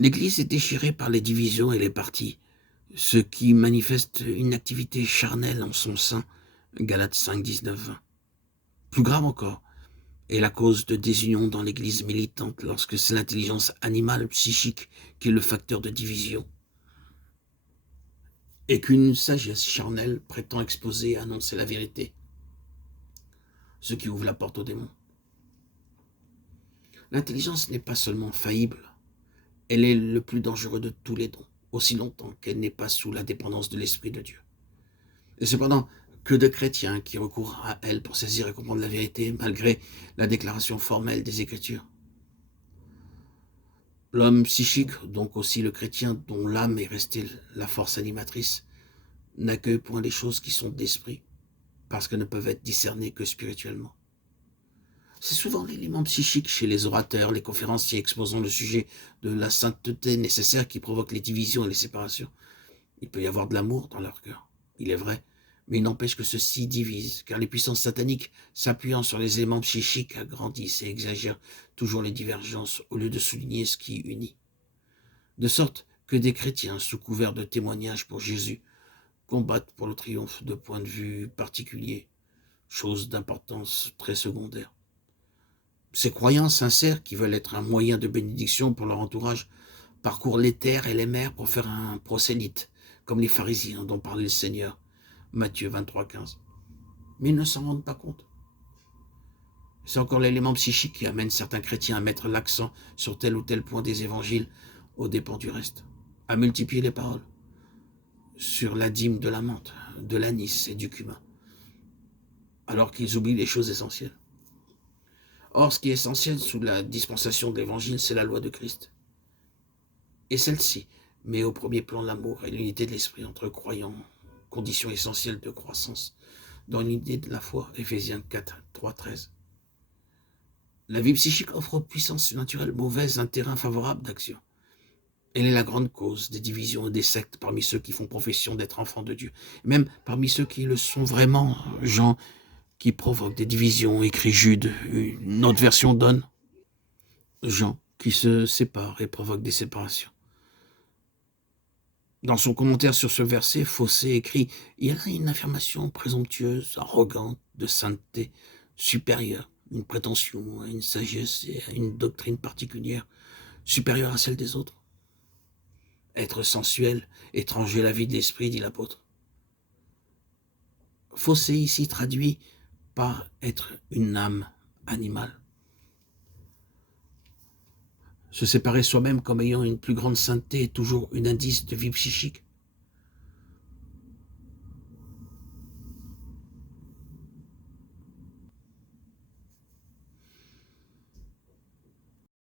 L'Église est déchirée par les divisions et les partis, ce qui manifeste une activité charnelle en son sein, Galates 5, 19, 20. Plus grave encore est la cause de désunion dans l'Église militante lorsque c'est l'intelligence animale psychique qui est le facteur de division et qu'une sagesse charnelle prétend exposer et annoncer la vérité, ce qui ouvre la porte aux démons. L'intelligence n'est pas seulement faillible, elle est le plus dangereux de tous les dons, aussi longtemps qu'elle n'est pas sous la dépendance de l'Esprit de Dieu. Et cependant, que de chrétiens qui recourent à elle pour saisir et comprendre la vérité, malgré la déclaration formelle des Écritures. L'homme psychique, donc aussi le chrétien dont l'âme est restée la force animatrice, n'accueille point les choses qui sont d'esprit, parce qu'elles ne peuvent être discernées que spirituellement. C'est souvent l'élément psychique chez les orateurs, les conférenciers exposant le sujet de la sainteté nécessaire qui provoque les divisions et les séparations. Il peut y avoir de l'amour dans leur cœur, il est vrai, mais il n'empêche que ceci divise, car les puissances sataniques, s'appuyant sur les éléments psychiques, agrandissent et exagèrent toujours les divergences au lieu de souligner ce qui unit. De sorte que des chrétiens, sous couvert de témoignages pour Jésus, combattent pour le triomphe de points de vue particuliers, chose d'importance très secondaire. Ces croyants sincères, qui veulent être un moyen de bénédiction pour leur entourage, parcourent les terres et les mers pour faire un prosélyte, comme les pharisiens dont parlait le Seigneur, Matthieu 23, 15. Mais ils ne s'en rendent pas compte. C'est encore l'élément psychique qui amène certains chrétiens à mettre l'accent sur tel ou tel point des évangiles aux dépens du reste, à multiplier les paroles sur la dîme de la menthe, de l'anis et du cumin, alors qu'ils oublient les choses essentielles. Or, ce qui est essentiel sous la dispensation de l'Évangile, c'est la loi de Christ. Et celle-ci met au premier plan l'amour et l'unité de l'esprit entre croyants, condition essentielle de croissance dans l'unité de la foi, Éphésiens 4, 3, 13. La vie psychique offre aux puissances naturelles mauvaises un terrain favorable d'action. Elle est la grande cause des divisions et des sectes parmi ceux qui font profession d'être enfants de Dieu, même parmi ceux qui le sont vraiment, gens qui provoquent des divisions, écrit Jude, une autre version donne, gens qui se séparent et provoquent des séparations. Dans son commentaire sur ce verset, Fossé écrit « Il y a une affirmation présomptueuse, arrogante, de sainteté supérieure, une prétention à une sagesse et à une doctrine particulière, supérieure à celle des autres. Être sensuel, étranger à la vie de l'esprit, dit l'apôtre. » Fossé ici traduit par être une âme animale. Se séparer soi-même comme ayant une plus grande sainteté est toujours un indice de vie psychique.